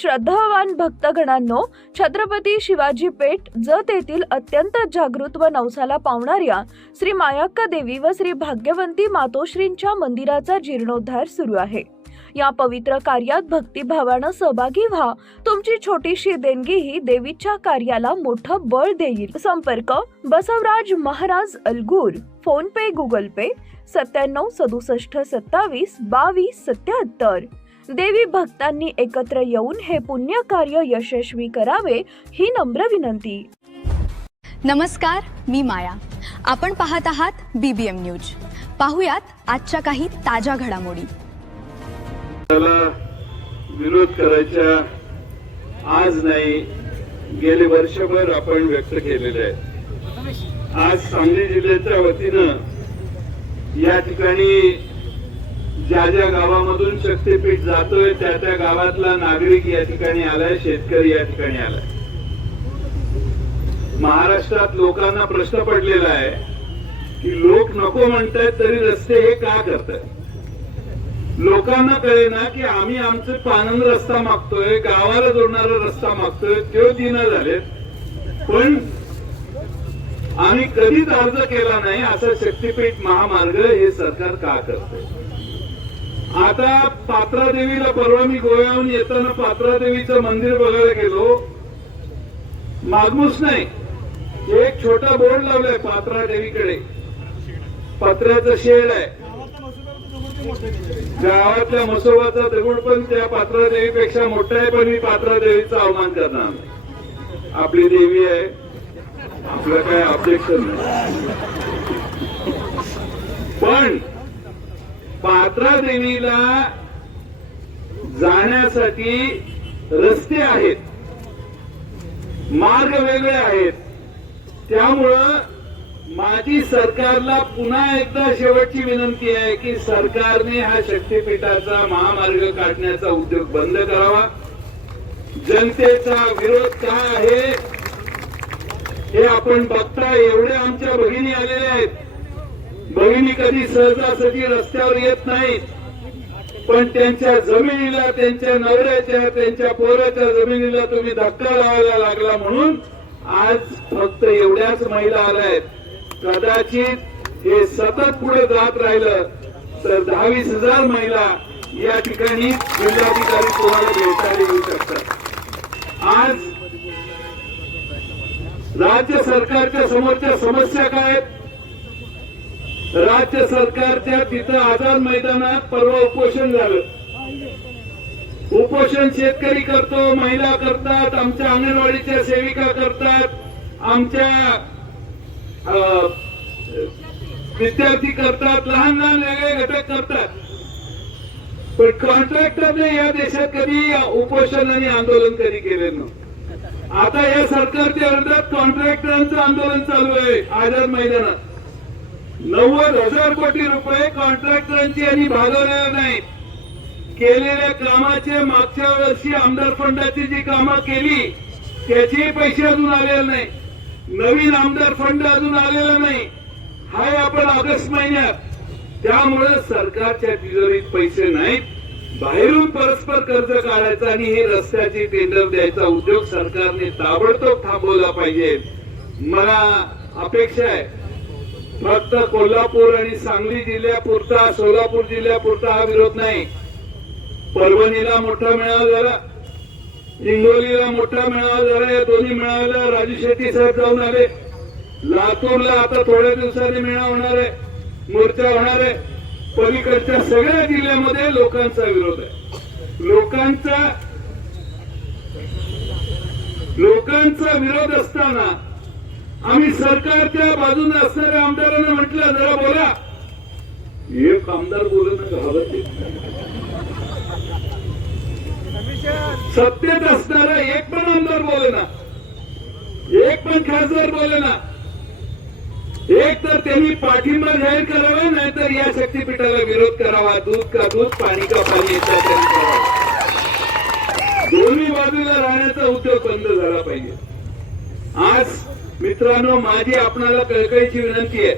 श्रद्धावान भक्तगणांनो, छत्रपती शिवाजी पेठ जत येथील अत्यंत जागृत व नवसाला पावणाऱ्या श्री मायाक्का देवी व श्री भाग्यवंती मातोश्रींच्या मंदिराचा जीर्णोद्धार सुरू आहे। या पवित्र कार्यात भक्तिभावानं सहभागी व्हा। तुमची छोटीशी देणगी ही देवीच्या कार्याला मोठं बळ देईल। संपर्क बसवराज महाराज अलगूर, फोन पे, गूगल पे 97 67 27 22 77। देवी भक्तांनी एकत्र येऊन हे पुण्य कार्य यशस्वी करावे ही नम्र विनंती। नमस्कार, मी माया। आपण पाहत आहात BBM न्यूज। पाहुयात आजच्या काही ताज्या घडामोडी। विरोध करायचा आज नाही, गेले वर्षभर आपण व्यक्त केलेले आहे। आज सांगली जिल्ह्याच्या वतीनं या ठिकाणी ज्या ज्या गावामधून शक्तीपीठ जातोय त्या त्या गावातला नागरिक या ठिकाणी आलाय, शेतकरी या ठिकाणी आलाय। महाराष्ट्रात लोकांना प्रश्न पडलेला आहे की लोक नको म्हणतायत तरी रस्ते हे का करतायत। लोकांना कळेना की आम्ही आमचे पानंद रस्ता मागतोय, गावाला जोडणारा रस्ता मागतोय, तो दिना झालेत, पण आम्ही कधीच अर्ज केला नाही असा शक्तीपीठ महामार्ग हे सरकार का करतंय। आता पात्रादेवीला परवा मी गोव्याहून येताना पात्रादेवीचं मंदिर बघायला गेलो, मागमूस नाही, एक छोटा बोर्ड लावलाय पात्रादेवीकडे, पत्र्याचं शेड आहे। गावातल्या मसोबाचा दगड पण त्या पात्रादेवीपेक्षा मोठा आहे, पण मी पात्रादेवीचा अवमान करणार नाही। आपली देवी आहे, आपलं काय ऑब्जेक्शन नाही, पण पात्रादेवीला जाण्यासाठी रस्ते आहेत, मार्ग वेगळे आहेत। त्यामुळं माझी सरकारला पुन्हा एकदा शेवटची विनंती आहे की सरकारने हा शक्तीपीठाचा महामार्ग काढण्याचा उद्योग बंद करावा। जनतेचा विरोध काय आहे हे आपण बघता। एवढे आमच्या भगिनी आलेल्या आहेत, भगिनी कधी सहजासहजी रस्त्यावर येत नाहीत, पण त्यांच्या जमिनीला, त्यांच्या नवऱ्याच्या, त्यांच्या पोराच्या जमिनीला तुम्ही धक्का लावायला लागला म्हणून आज फक्त एवढ्याच महिला आल्या। कदाचित हे सतत पुढे जात राहिलं तर 10-20 महिला या ठिकाणी जिल्हाधिकारी तुम्हाला भेटायला येऊ शकतात। आज राज्य सरकारच्या समोरच्या समस्या काय आहेत? राज्य सरकारच्या तिथं आझाद मैदानात परवा उपोषण झालं। उपोषण शेतकरी करतो, महिला करतात, आमच्या अंगणवाडीच्या सेविका करतात, आमच्या विद्यार्थी करतात, लहान लहान वेगळे घटक करतात, पण कॉन्ट्रॅक्टरने या देशात कधी उपोषण आणि आंदोलन कधी केले नव्हते। आता या सरकारच्या विरोधात कॉन्ट्रॅक्टरांचं आंदोलन चालू आहे आझाद मैदानात। 90,000 कोटी रुपये कॉन्ट्रॅक्टरांची यांनी भागवलेले नाहीत। केलेल्या कामाचे मागच्या वर्षी आमदार फंडाची जी कामं केली त्याचे पैसे अजून आलेले नाही, नवीन आमदार फंड अजून आलेला नाही, हाय आपण ऑगस्ट महिन्यात। त्यामुळे सरकारच्या तिजोरीत पैसे नाहीत, बाहेरून परस्पर कर्ज काढायचं आणि हे रस्त्याची टेंडर द्यायचा उद्योग सरकारने ताबडतोब थांबवला पाहिजे। मला अपेक्षा आहे फक्त कोल्हापूर आणि सांगली जिल्ह्यापुरता, सोलापूर जिल्ह्यापुरता हा विरोध नाही। परभणीला मोठा मेळावा झाला, हिंगोलीला मोठा मेळावा झाला, या दोन्ही मेळाव्याला राजू शेट्टी साहेब जाऊन आले। लातूरला आता थोड्या दिवसांनी मेळावा होणार आहे, मोर्चा होणार आहे। पलीकडच्या सगळ्या जिल्ह्यामध्ये लोकांचा विरोध आहे। लोकांचा विरोध असताना आम्ही सरकारच्या बाजूने असणाऱ्या आमदारांना म्हटलं जरा बोला, एक आमदार बोलणं घाबरते। सत्तेत असणारा एक पण आमदार बोलेना, एक पण खासदार बोलेना। एक तर त्यांनी पाठिंबा जाहीर करावा, नाहीतर या शक्तीपीठाला विरोध करावा। दूध का दूध, पाणी का पाणी याचा करावा। दोन्ही बाजूला राहण्याचा उद्योग बंद झाला पाहिजे। आज मित्रांनो, माझी आपणाला कळकळीची विनंती आहे,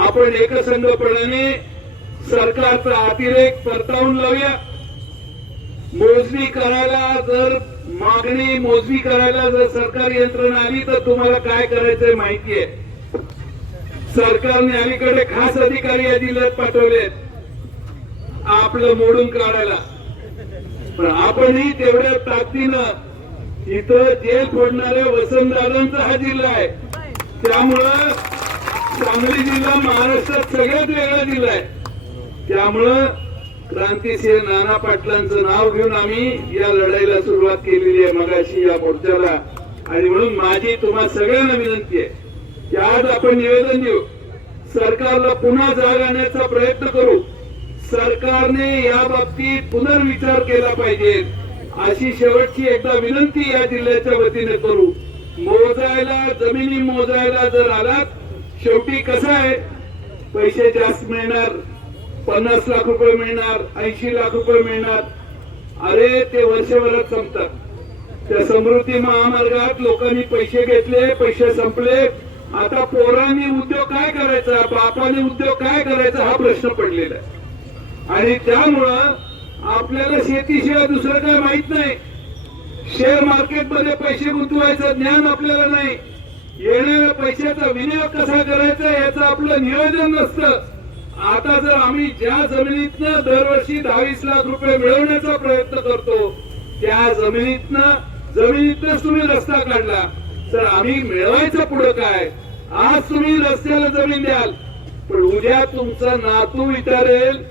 आपण एकसंघपणाने सरकारचा अतिरेक परतावून लावूया। मोजणी करायला आखणी मोजणी करायला जर सरकारी यंत्रणा आली तर तुम्हाला काय करायचंय माहितीये. सरकारने अलीकडे खास अधिकारी या जिल्ह्यात पाठवलेत आपलं मोडून काढायला. पण आपणही तेवढ्या ताकदीनं इथं जेल फोडणाऱ्या वसंतदादांचा हा जिल्हा आहे. त्यामुळं सांगली जिल्हा महाराष्ट्रात सगळ्यात वेगळा जिल्हा आहे. त्यामुळं क्रांतिसिंह नाना पाटलांचं नाव घेऊन आम्ही या लढाईला सुरुवात केलेली आहे मगाशी या मोर्चाला. आणि म्हणून माझी तुम्हा सगळ्यांना विनंती आहे की आज आपण निवेदन देऊ, सरकारला पुन्हा जाग आणण्याचा प्रयत्न करू. सरकारने या बाबतीत पुनर्विचार केला पाहिजे अशी शेवटची एकदा विनंती या जिल्ह्याच्या वतीने करू. मोजायला जमिनी मोजायला जर आलात, शेवटी कसं आहे, पैसे जास्त मिळणार, 50 लाख रुपये मिळणार, 80 लाख रुपये मिळणार. अरे ते वर्षभरात संपतात. त्या समृद्धी महामार्गात लोकांनी पैसे घेतले, पैसे संपले. आता पोरांनी उद्योग काय करायचा, बापाने उद्योग काय करायचा हा प्रश्न पडलेला आहे. आणि त्यामुळं आपल्याला शेतीशिवाय दुसरं काय माहित नाही. शेअर मार्केटमध्ये पैसे गुंतवायचं ज्ञान आपल्याला नाही. येणाऱ्या पैशाचा विनियोग कसा करायचा याचं आपलं नियोजन नसतं. आता जर आम्ही ज्या जमिनीतनं दरवर्षी 22 लाख रुपये मिळवण्याचा प्रयत्न करतो, त्या जमिनीतनंच तुम्ही रस्ता काढला तर आम्ही मिळवायचं पुढं काय. आज तुम्ही रस्त्याला जमीन द्याल, पण उद्या तुमचा नातू विचारेल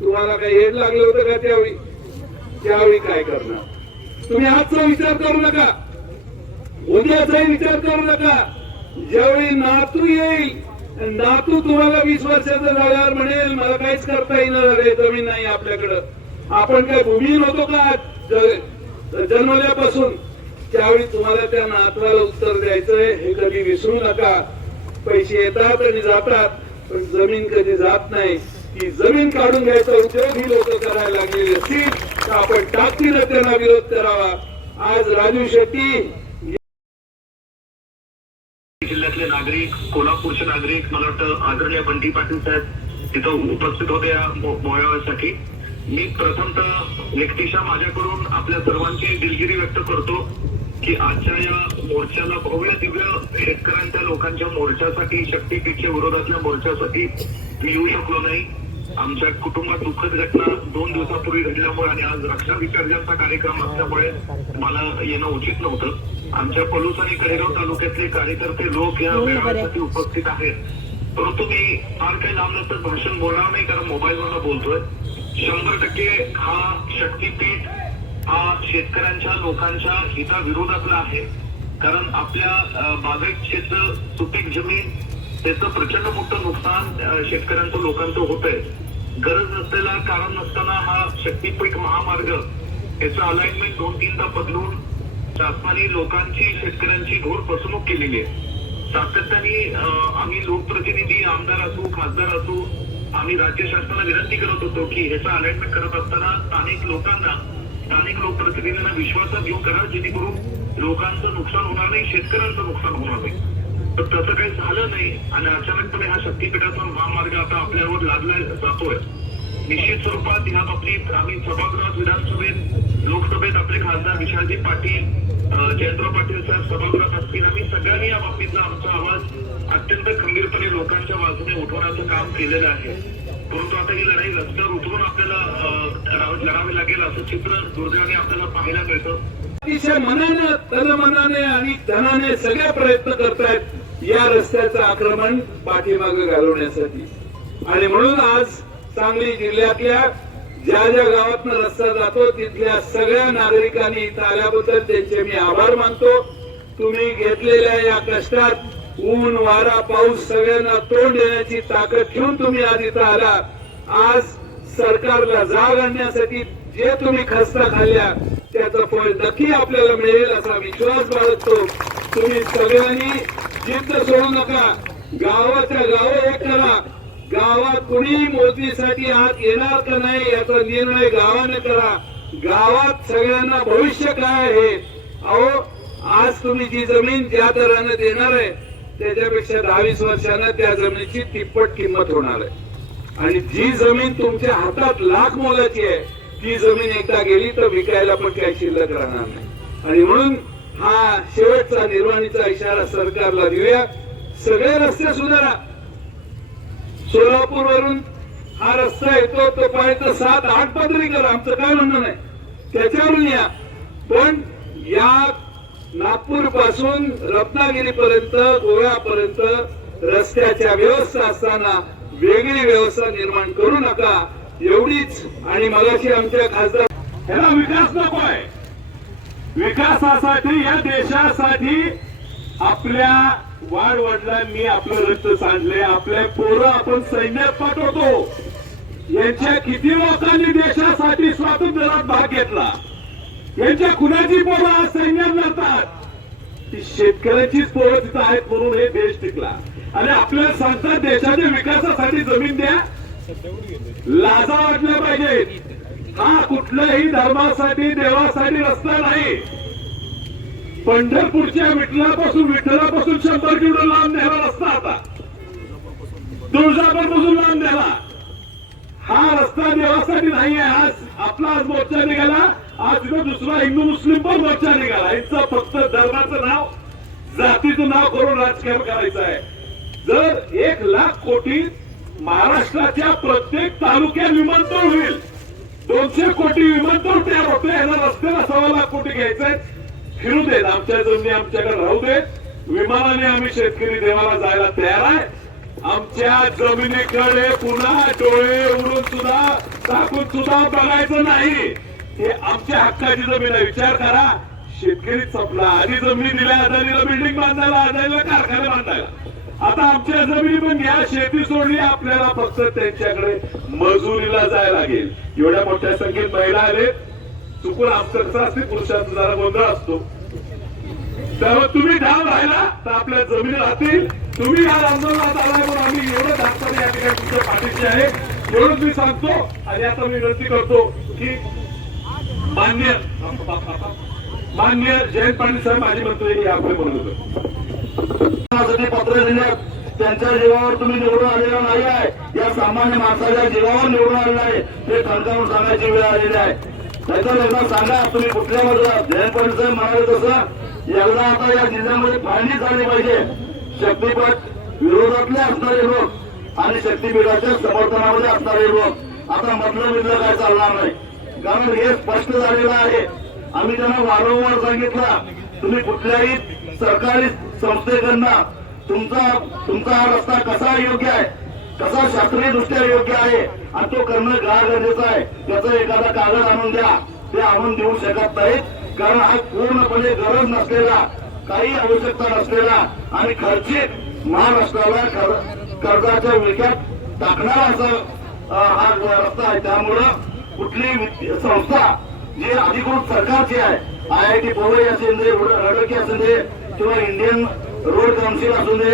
तुम्हाला काय येड लागलं होतं का त्यावेळी काय करणार. तुम्ही आजचा विचार करू नका, उद्याचाही विचार करू नका. ज्यावेळी नातू येईल, नातू तुम्हाला 20 वर्षाचा झाल्यावर म्हणेल मला काहीच करता येणार रे, जमीन नाही आपल्याकडं, आपण काय भूमीहीन होतो का जन्मल्यापासून. त्यावेळी तुम्हाला त्या नातवाला उत्तर द्यायचंय हे कधी विसरू नका. पैसे येतात आणि जातात, पण जमीन कधी जात नाही. की जमीन काढून घ्यायचा उद्योग ही लोक करायला लागलेली असतील तर आपण ताकदीनं त्यांना विरोध करावा. आज राजू शेट्टी जिल्ह्यातले नागरिक, कोल्हापूरचे नागरिक, मला वाटतं आदरणीय बंटी पाटील साहेब तिथं उपस्थित होते या मोहळ्यासाठी. मी प्रथमतः व्यक्तिशः माझ्याकडून आपल्या सर्वांची दिलगिरी व्यक्त करतो की आजच्या या मोर्चाला भव्य दिव्य शेतकऱ्यांच्या लोकांच्या मोर्चासाठी, शक्तीपीठच्या विरोधातल्या मोर्चासाठी मी येऊ शकलो नाही. आमच्या कुटुंबात दुःखद घटना 2 दिवसापूर्वी घडल्यामुळे आणि आज रक्षा विसर्जनचा कार्यक्रम असल्यामुळे मला येणं उचित नव्हतं. आमच्या पलूस आणि कडेगाव तालुक्यातले कार्यकर्ते लोक या मेळाव्यासाठी उपस्थित आहेत. परंतु मी फार काही लांब नसतं भाषण बोलणार नाही, कारण मोबाईलवरनं बोलतोय. 100% हा शक्तीपीठ हा शेतकऱ्यांच्या लोकांच्या हिताविरोधातला आहे. कारण आपल्या बागायत क्षेत्र, सुपीक जमीन, त्याचं प्रचंड मोठं नुकसान शेतकऱ्यांचं लोकांचं होत आहे. गरज नसलेला, कारण नसताना हा शक्तीपीठ महामार्ग याचं अलाइनमेंट 2-3दा बदलून शासनाने लोकांची, शेतकऱ्यांची घोर फसवणूक केलेली आहे. सातत्याने आम्ही लोकप्रतिनिधी, आमदार असू, खासदार असू, आम्ही राज्य शासनाला विनंती करत होतो की ह्याचं अलाइनमेंट करत असताना स्थानिक लोकांना, स्थानिक लोकप्रतिनिधींना विश्वासात घेऊन करा, जेणेकरून लोकांचं नुकसान होणार नाही, शेतकऱ्यांचं नुकसान होणार नाही. तर तसं काही झालं नाही आणि अचानकपणे हा शक्तीपीठाचा महामार्ग आता आपल्यावर लादला जातोय. निश्चित स्वरूपात ह्या बाबतीत आम्ही सभागृहात, विधानसभेत, लोकसभेत आपले खासदार विशालजी पाटील, जयंतराव पाटील साहेब सभागृहात असतील, आम्ही सगळ्यांनी या बाबतीतला आमचा आवाज अत्यंत खंबीरपणे लोकांच्या बाजूने उठवण्याचं काम केलेलं आहे. परंतु आता ही लढाई रस्त्यावर उतरून आपल्याला लढावी लागेल असं चित्र दुर्दैवाने आपल्याला पाहायला मिळतं. अतिशय मनानं, तनमनाने आणि धनाने सगळे प्रयत्न करतायत या रस्त्याचं आक्रमण पाठीमागे घालवण्यासाठी. आणि म्हणून आज सांगली जिल्ह्यातल्या ज्या ज्या गावातनं रस्ता जातो तिथल्या सगळ्या नागरिकांनी इथं आल्याबद्दल त्यांचे मी आभार मानतो. तुम्ही घेतलेल्या या कष्टात ऊन, वारा, पाऊस सगळ्यांना तोंड देण्याची ताकद घेऊन तुम्ही आज इथं आला. आज सरकारला जाग आणण्यासाठी जे तुम्ही खस्ता खाल्ल्या त्याचं फळ नक्की आपल्याला मिळेल असा विश्वास बाळगतो. तुम्ही सगळ्यांनी जिद्द सोडू नका. गावाच्या गाव एक करा. गावात कुणी मोजणीसाठी आत येणार का नाही याचा निर्णय गावाने करा. गावात सगळ्यांना भविष्य काय आहे. अहो आज तुम्ही जी जमीन ज्या दराने देणार आहे त्याच्यापेक्षा 10-20 वर्षानं त्या जमिनीची तिप्पट किंमत होणार आहे. आणि जी जमीन तुमच्या हातात लाख मोलाची आहे ती जमीन एकदा गेली तर विकायला पण काही शिल्लक राहणार नाही. आणि म्हणून हा शेवटचा निर्वाणीचा इशारा सरकारला देऊया. सगळे रस्ते सुधारा. सोलापूर वरून हा रस्ता येतो तो पाहिजे 7-8 पदरी करा, आमचं काय म्हणणं नाही, त्याच्यावरून या. पण या नागपूर पासून रत्नागिरीपर्यंत गोव्यापर्यंत रस्त्याच्या व्यवस्था असताना वेगळी व्यवस्था निर्माण करू नका, एवढीच. आणि मगाशी आमच्या खासदार ह्याला विकास नको आहे. विकासासाठी या देशासाठी आपल्या वाडवडिलांनी आपलं रक्त सांडले, आपले पोरं आपण सैन्यात पाठवतो. यांच्या किती लोकांनी देशासाठी स्वातंत्र्यात भाग घेतला, यांच्या कुणाची पोरं आज सैन्यात लढतात. ती शेतकऱ्यांचीच पोरं तिथं आहेत म्हणून हे देश टिकला. आणि आपल्याला सांगतात देशाच्या विकासासाठी जमीन द्या, लाजा वाटल्या पाहिजेत. हा कुठल्याही धर्मासाठी देवासाठी रस्ता नाही. पंढरपूरच्या विठ्ठलापासून 100 किलो लांब न्यायला रस्ता आता, तुळजापूरपासून लांब न्यायला. हा रस्ता देवासाठी नाहीये. आज आपला आज मोर्चा निघाला, आज इथं दुसरा हिंदू मुस्लिम पण मोर्चा निघाला. यांचं फक्त धर्माचं नाव जातीचं नाव करून राजकारण करायचं आहे. जर 1 लाख कोटी महाराष्ट्राच्या प्रत्येक तालुक्यात विमानतळ होईल, 200 कोटी विमानतळ तयार होते. याला रस्त्याला 1.25 लाख कोटी घ्यायचे. फिरू देत, आमच्या जमिनी आमच्याकडे राहू देत. विमानाने आम्ही शेतकरी देवाला जायला तयार आहे. आमच्या जमिनीकडे पुन्हा डोळे उडून सुद्धा टाकून सुद्धा बघायचं नाही. हे आमच्या हक्काची जमीन आहे. विचार करा, शेतकरी संपला. आधी जमिनी दिल्या अदानीला बिल्डिंग बांधायला, अदानीला कारखाने बांधायला. आता आमच्या जमिनी पण घ्या, शेती सोडली. आपल्याला फक्त त्यांच्याकडे मजुरीला जायला लागेल. एवढ्या मोठ्या संख्येत महिला आले. चुकून आमचं कसं असते, पुरुषांचा जरा गोंधळ असतो. त्यामुळे तुम्ही ढाल राहिला तर आपल्या जमिनी राहतील. तुम्ही या आंदोलनात आलाय म्हणून आम्ही एवढं धाकपणे या ठिकाणी तुमच्या पाठीशी आहे, एवढंच मी सांगतो. आणि आता मी विनंती करतो की मान्य जयंत पाटील साहेब माजी मंत्री यापुढे बोलत होते. पत्र दिल्यात, त्यांच्या जीवावर तुम्ही निवडून आलेला नाही आहे. या सामान्य माणसाच्या जीवावर निवडून आलेला आहे, हे ठणकावून सांगायची वेळ आलेली आहे. त्याचं एकदा सांगा, तुम्ही कुठल्या मधला जयंत पाटील साहेब म्हणाले तसं एकदा आता या जिल्ह्यामध्ये फाळणी झाली पाहिजे. शक्तीपीठ विरोधातले असणारे लोक आणि शक्तीपीठाच्या समर्थनामध्ये असणारे लोक आता मधलं काय चालणार नाही. कारण हे स्पष्ट झालेलं आहे. आम्ही त्यांना वारंवार सांगितलं, तुम्ही कुठल्याही सरकारी संस्थेकडनं तुमचा हा रस्ता कसा योग्य आहे, कसा शास्त्रीय दृष्ट्या योग्य आहे आणि तो करणं का गरजेचं आहे, त्याचा एखादा कागद आणून द्या. ते आणून देऊ शकत नाहीत. कारण हा पूर्णपणे गरज नसलेला, काही आवश्यकता नसलेला आणि खर्चिक महाराष्ट्राला कर्जाच्या विळख्यात टाकणारा असा हा रस्ता आहे. त्यामुळं कुठली संस्था जी अधिकृत सरकारची आहे, IIT पवई असेल दे, रडकी असेल दे किंवा इंडियन रोड काउन्सिल असू दे,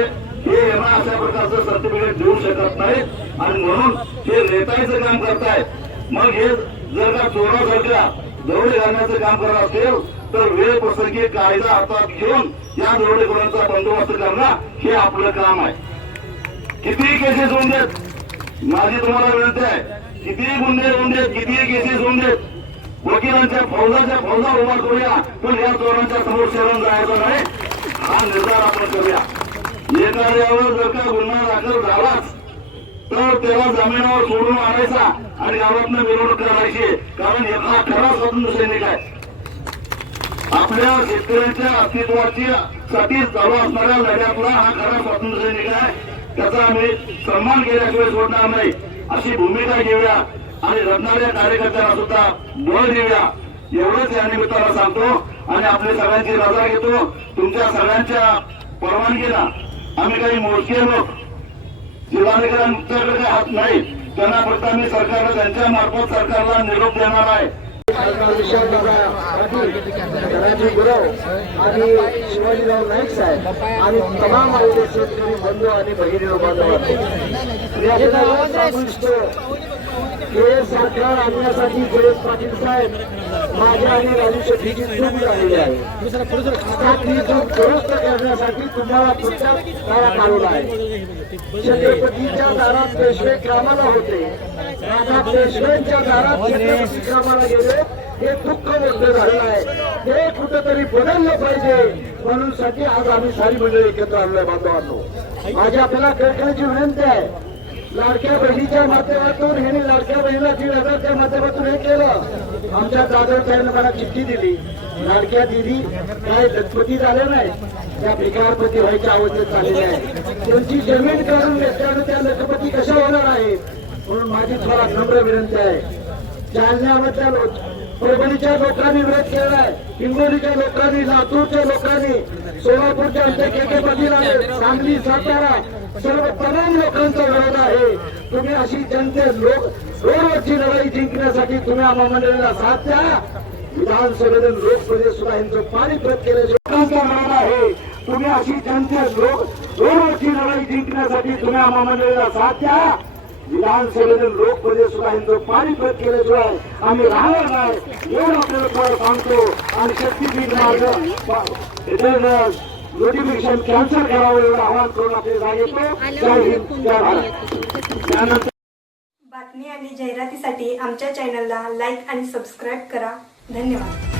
हे यांना अशा प्रकारचं सर्टिफिकेट देऊ शकत नाहीत. आणि म्हणून हे रेटायचं काम करतायत. मग हे जर का चोरासारख्या दरोडे घालण्याचं काम करत असेल तर वेळ प्रसंगी कायदा हातात घेऊन या दरोडेखोरांचा बंदोबस्त करणं हे आपलं काम आहे. कितीही केसेस होऊन देत, माझी तुम्हाला विनंती आहे, कितीही गुन्हे होऊन देत, कितीही केसेस होऊन देत, वकिलांच्या फौजा उभा करूया. पण या चोरांच्या समोर शरण जायचं नाही, हा निर्धार आपण करूया. एखाद्यावर जर का गुन्हा दाखल झालाच तर त्याला जमिनीवर सोडून आणायचा आणि गावातनं मिरवणूक करायची. कारण हा खरा स्वातंत्र्य सैनिक आहे. आपल्या शेतकऱ्यांच्या अस्तित्वासाठी चालू असणाऱ्या लढ्यातला हा खरा स्वातंत्र्य सैनिक आहे. त्याचा आम्ही सन्मान केल्याशिवाय सोडणार नाही, अशी भूमिका घेऊया आणि रडणाऱ्या कार्यकर्त्यांना सुद्धा बळ देऊया. एवढंच या निमित्तानं सांगतो आणि आपल्या सगळ्यांची रजा घेतो. तुमच्या सगळ्यांच्या परवानगीला आम्ही काही मोजके लोक जिल्हाधिकाऱ्यांच्याकडे काही हात नाही, त्यांना फक्त आम्ही सरकारला त्यांच्या मार्फत सरकारला निरोप देणार आहे. गुरव आणि शिवाजीराव नाईक साहेब आणि तमाम आपले शेतकरी बंधू आणि भगिनी हे सरकार आणण्यासाठी जयंत पाटील साहेब माझ्या आणि राजू शेट्टीची चूक झालेली आहे. आता ती चूक दुरुस्त करण्यासाठी तुम्हाला पुढच्या काळात आलेला आहे. छत्रपतीच्या दारात पेशवे कामाला होते, आता पेशव्यांच्या दारात छत्रपती कामाला गेले. हे दुःख मोठं झालेलं आहे. हे कुठंतरी बदललं पाहिजे म्हणून साठी आज आम्ही सारी मंडळी एकत्र आलोय. बांधवांनो, माझी आपल्याला कळकळीची विनंती आहे, लाडक्या बहिणीच्या माध्यमातून हे लाडक्या बहिणीला 1,000च्या माध्यमातून हे केलं. आमच्या दादर साहेबांनी मला चिठ्ठी दिली, लाडक्या दिदी काय लखपती झाले नाही, त्या भिकारपती व्हायच्या अवस्थेत झालेल्या आहे. त्यांची जमीन काढून घेतल्यानं त्या लखपती कशा होणार आहेत. म्हणून माझी थोडा नम्र विनंती आहे, जालन्यामधल्या परभणीच्या लोकांनी विरोध केलाय, हिंगोलीच्या लोकांनी, लातूरच्या लोकांनी, सोलापूरच्या आमच्या केकेपती आले, सांगली, सातारा सर्व तमाम लोकांचा विरोध आहे. तुम्ही अशी जनते रोडवरची लढाई जिंकण्यासाठी तुम्ही आम्हा मंडळीला साथ द्या. विधानसभेतून लोकसभेत सुद्धा यांचं पारिपत केल्याचे लोकांचा विरोध आहे. तुम्ही अशी जनते रोडवरची लढाई जिंकण्यासाठी तुम्ही आम्हा मंडळीला साथ द्या. विधानसभेतून लोकसभेत सुद्धा यांचं पारिपत केल्याशिवाय आम्ही राहणार नाही एवढं आपल्याला थोडं सांगतो. आणि शक्तीपीठ मार्ग नोटिफिकेशन कॅन्सल करावं एवढं आवाहन करून आपले सांगितलं. जय हिंद, जय भारत. त्यानंतर बातमी आणि जाहिरातीसाठी आमच्या चॅनलला लाईक आणि सबस्क्राईब करा. धन्यवाद.